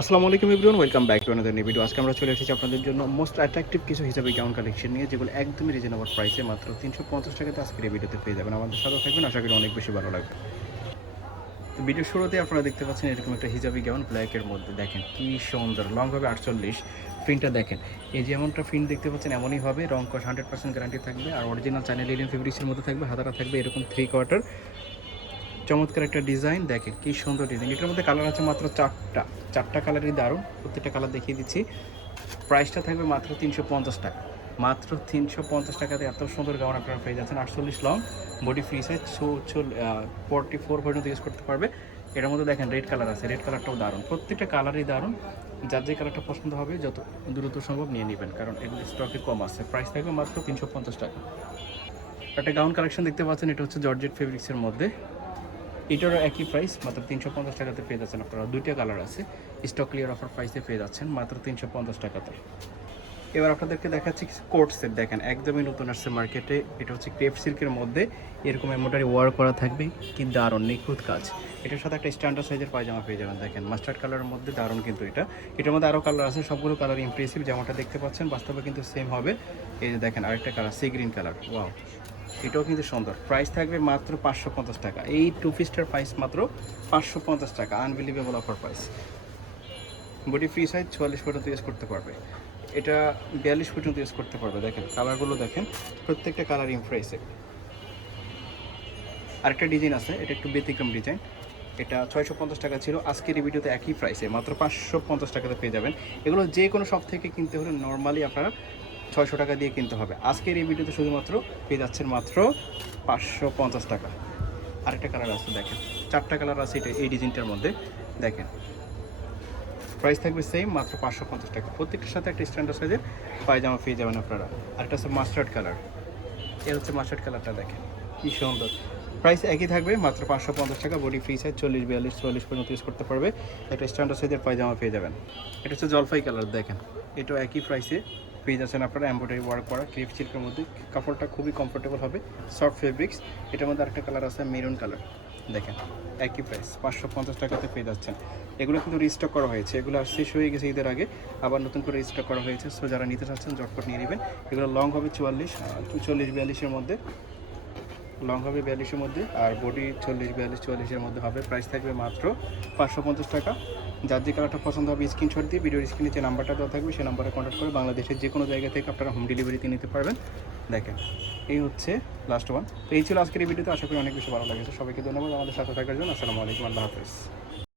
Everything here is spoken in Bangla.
আসসালামু আলাইকুম everyone welcome back to another new video আজকে আমরা চলে এসেছি আপনাদের জন্য মোস্ট অ্যাট্রাকটিভ কিছু হিসাবে গাউন কালেকশন নিয়ে যেগুলো একদমই রিজনেবল প্রাইসে মাত্র তিনশো পঞ্চাশ টাকাতে আজকের এই ভিডিওতে পেয়ে যাবেন আমাদের সাথে থাকবেন আশা করি অনেক বেশি ভালো লাগবে তো ভিডিও শুরুতে আপনারা দেখতে পাচ্ছেন এরকম একটা হিজাবি গাউন ব্ল্যাকের মধ্যে দেখেন কি সুন্দর লং হবে আটচল্লিশ প্রিন্টটা দেখেন এই যেমনটা প্রিন্ট দেখতে পাচ্ছেন এমনই হবে রং কস হান্ড্রেড পার্সেন্ট গ্যারান্টি থাকবে আর অরিজিনাল চ্যানেল ইলিয়ান ফেব্রিক্সের মধ্যে থাকবে হাতাটা থাকবে এরকম থ্রি কোয়ার্টার চমৎকার একটা ডিজাইন দেখেন কি সুন্দর ডিজাইন এটার মধ্যে কালার আছে মাত্র চারটা চারটা কালারই দারুণ প্রত্যেকটা কালার দেখিয়ে দিচ্ছি প্রাইসটা থাকবে মাত্র তিনশো পঞ্চাশ টাকা মাত্র তিনশো পঞ্চাশ টাকাতে এত সুন্দর গাউন আপনারা পেয়ে যাচ্ছেন আটচল্লিশ long body free size forty four পর্যন্ত ইউজ করতে পারবে এটার মধ্যে দেখেন রেড কালার আছে রেড কালারটাও দারুণ প্রত্যেকটা কালারই দারুণ যার যে কালারটা পছন্দ হবে যত দ্রুত সম্ভব নিয়ে নেবেন কারণ এগুলো স্টকে কম আছে প্রাইস থাকবে মাত্র তিনশো পঞ্চাশ টাকা একটা গাউন কালেকশন দেখতে পাচ্ছেন এটা হচ্ছে জর্জেট ফেব্রিক্সের মধ্যে এটারও একই প্রাইস মাত্র তিনশো পঞ্চাশ টাকাতে পেয়ে যাচ্ছেন আপনারা দুইটা কালার আছে স্টক ক্লিয়ার অফার প্রাইসে পেয়ে যাচ্ছেন মাত্র তিনশো পঞ্চাশ টাকাতে এবার আপনাদেরকে দেখাচ্ছি কিছু কোট সেট দেখেন একদমই নতুন আসছে মার্কেটে এটা হচ্ছে ক্রেপ সিল্কের মধ্যে এরকম এমোটারি ওয়ার করা থাকবে কিন্তু দারুণ নিখুঁত কাজ এটার সাথে একটা স্ট্যান্ডার্ড সাইজের পায়জামা পেয়ে যাবেন দেখেন মাস্টার্ড কালারের মধ্যে দারুণ কিন্তু এটা এটার মধ্যে আরও কালার আছে সবগুলো কালার ইমপ্রেসিভ জামাটা দেখতে পাচ্ছেন বাস্তবে কিন্তু সেম হবে এই যে দেখেন আরেকটা colour sea green colour wow এটাও কিন্তু সুন্দর প্রাইস থাকবে মাত্র পাঁচশো পঞ্চাশ টাকা এই টু পিসটার প্রাইস মাত্র পাঁচশো পঞ্চাশ টাকা unbelievable offer price body free size চুয়াল্লিশ পর্যন্ত ইউজ করতে পারবে এটা বিয়াল্লিশ পর্যন্ত ইউজ করতে পারবে দেখেন কালারগুলো দেখেন প্রত্যেকটা কালার ইমফ্রেসে আরেকটা ডিজাইন আছে এটা একটু ব্যতিক্রম ডিজাইন এটা ছয়শো পঞ্চাশ টাকা ছিল আজকের এই ভিডিওতে একই প্রাইসে মাত্র পাঁচশো পঞ্চাশ টাকাতে পেয়ে যাবেন এগুলো যে কোনো সব থেকে কিনতে হলে নর্মালি আপনারা ছয়শো টাকা দিয়ে কিনতে হবে আজকের এই ভিডিওতে শুধুমাত্র পেয়ে যাচ্ছেন মাত্র পাঁচশো পঞ্চাশ টাকা আরেকটা কালার আছে দেখেন চারটা কালার আছে এটা এই ডিজাইনটার মধ্যে দেখেন প্রাইস থাকবে সেম মাত্র পাঁচশো পঞ্চাশ টাকা প্রত্যেকটার সাথে একটা স্ট্যান্ডার্ড সাইজের পায়জামা পেয়ে যাবেন আপনারা আরেকটা হচ্ছে মাস্টার্ড কালার এটা হচ্ছে মাস্টার্ড কালারটা দেখেন কি সুন্দর প্রাইস একই থাকবে মাত্র পাঁচশো পঞ্চাশ টাকা বডি ফ্রি সাইজ চল্লিশ বিয়াল্লিশ চল্লিশ পর্যন্ত ইউজ করতে পারবে একটা স্ট্যান্ডার্ড সাইজের পায়জামা পেয়ে যাবেন এটা হচ্ছে জলফাই কালার দেখেন এটাও একই প্রাইসে পেয়ে যাচ্ছেন আপনারা এমব্রয়ডারি ওয়ার্ক করা ক্রিপ সিল্কের মধ্যে কাপড়টা খুবই কমফোর্টেবল হবে সফট ফেব্রিক্স এটার মধ্যে আরেকটা কালার আছে মেরুন কালার দেখেন একই প্রাইস পাঁচশো পঞ্চাশ টাকাতে পেয়ে যাচ্ছেন এগুলো কিন্তু রিস্টক করা হয়েছে এগুলো আর শেষ হয়ে গেছে ঈদের আগে আবার নতুন করে রিস্টক করা হয়েছে সো যারা নিতে চাচ্ছেন জটপট নিয়ে নেবেন এগুলো লং হবে চুয়াল্লিশ চল্লিশ বিয়াল্লিশের মধ্যে লং হবে বিয়াল্লিশের মধ্যে আর বডি চল্লিশ বিয়াল্লিশ চুয়াল্লিশের মধ্যে হবে প্রাইস থাকবে মাত্র পাঁচশো পঞ্চাশ টাকা যার যে কালারটা পছন্দ হবে স্ক্রিনশট দিয়ে ভিডিওর স্ক্রিনে যে নাম্বারটা দেওয়া থাকবে সেই নাম্বারে কন্ট্যাক্ট করে বাংলাদেশের যে কোনো জায়গা থেকে আপনারা হোম ডেলিভারিতে নিতে পারবেন দেখেন এই হচ্ছে লাস্ট ওয়ান তো এই ছিল আজকের এই ভিডিওতে আশা করি অনেক বেশি ভালো লাগেছে সবাইকে ধন্যবাদ আমাদের সাথে থাকার জন্য আসসালামু আলাইকুম আল্লাহ হাফেজ